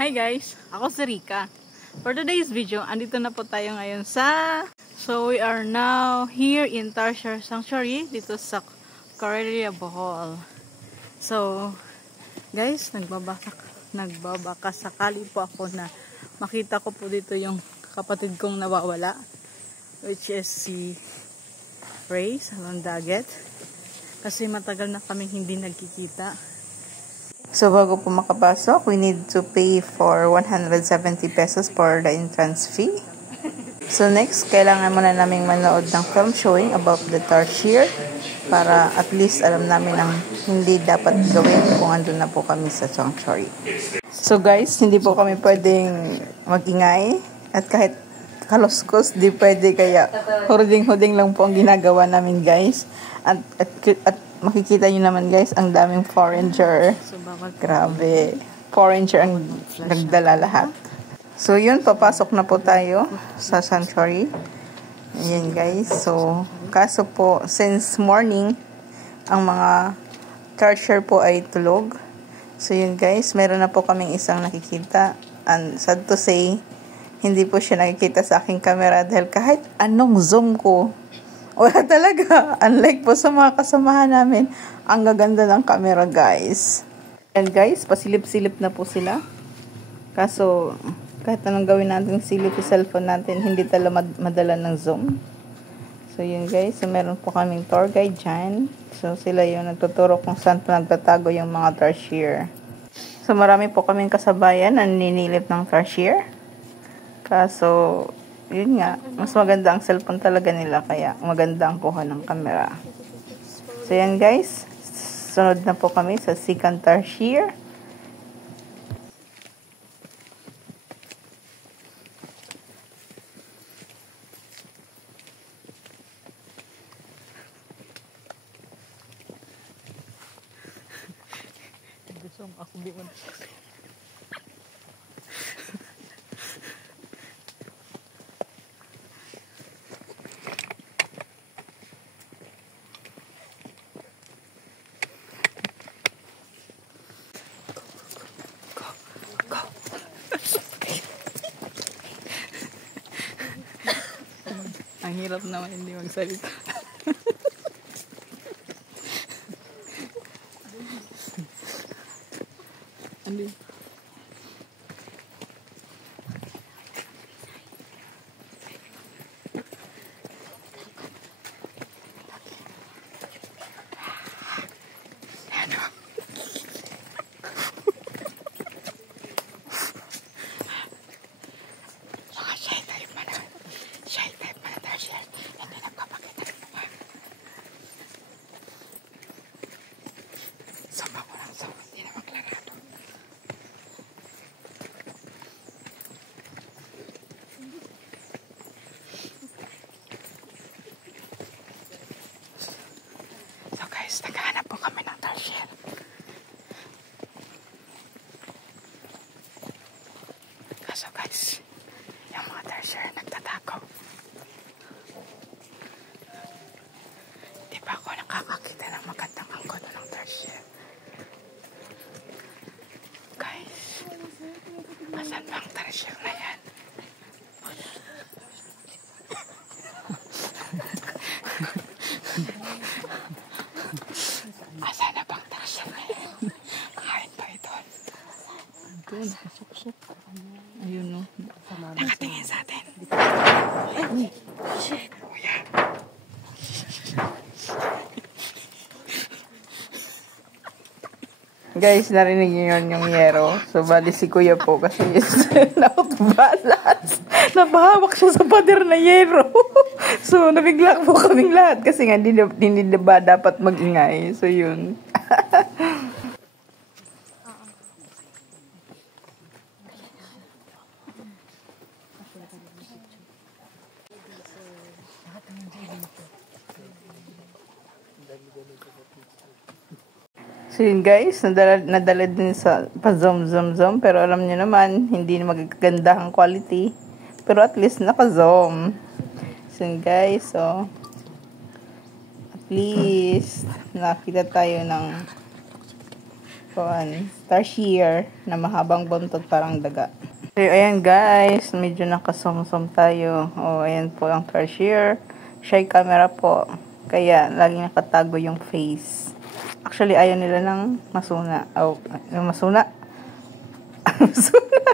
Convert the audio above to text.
Hi guys, ako si Rika. For today's video, andito na po tayo ngayon So we are now here in Tarsier Sanctuary dito sa Corelia, Bohol. So guys, nagbabaka sakali po ako na makita ko po dito yung kapatid kong nawawala, which is si Ray sa dagat. Kasi matagal na kaming hindi nagkikita. So, bago po makapasok, we need to pay for 170 pesos for the entrance fee. So, next, kailangan muna naming manood ng film showing about the Tarsier para at least alam namin ang hindi dapat gawin kung andun na po kami sa sanctuary. So, guys, hindi po kami pwedeng magingay at kahit kaluskos, di pwede, kaya huding-huding lang po ang ginagawa namin, guys. At makikita nyo naman, guys, ang daming foreigner. Grabe. Foreigner ang nagdala lahat. So, yun, papasok na po tayo sa sanctuary. Ayan, guys. So, kaso po, since morning, ang mga Tarsier po ay tulog. So, yun, guys, meron na po kaming isang nakikita. And sad to say, hindi po siya nakikita sa aking camera dahil kahit anong zoom ko, wala talaga. Unlike po sa mga kasamahan namin, ang gaganda ng camera, guys. And guys, pasilip-silip na po sila. Kaso, kahit anong gawin natin silip yung cellphone natin, hindi talaga madala ng zoom. So, yun guys. So, meron po kaming tour guide dyan. So, sila yung nagtuturo kung saan po nagtatago yung mga Tarsier. So, marami po kaming kasabayan na ninilip ng Tarsier. Kaso, yun nga, mas maganda ang cellphone talaga nila, kaya maganda ang kuha ng camera. So yan guys, sunod na po kami sa second Tarsier. Gusto ako biwan. Ang hirap naman hindi magsalita. Ano? Naghahanap po kami ng Tarsier. Kaso guys, yung mga Tarsier nagtatago. Di ba ako nakakakita ng magandang anggulo ng Tarsier? Guys, asan ba ang Tarsier na yan? Asa na bang Tarsier na yan? Kain pa ito. Ito, nakasuksok. Ayun, no? Nakatingin sa atin. Ay, shit. Kuya. Guys, narinig niyo yun yung yero. So, bali si Kuya po kasi out of balance. Napahawak siya sa pader na yero. So, nabigla po kaming lahat kasi nga hindi ba dapat mag-ingay. So, yun. So, yun guys, nadala din sa pa-zoom. Pero alam nyo naman, hindi magaganda ang quality. Pero at least naka-zoom. So, guys, so at least nakita tayo ng Tarsier na mahabang buntot parang daga. So, ayan guys, medyo nakasumsum tayo. Ayan po ang tarsier. Shy camera po. Kaya, laging nakatago yung face. Actually, ayaw nila ng masuna. Masuna. Masuna.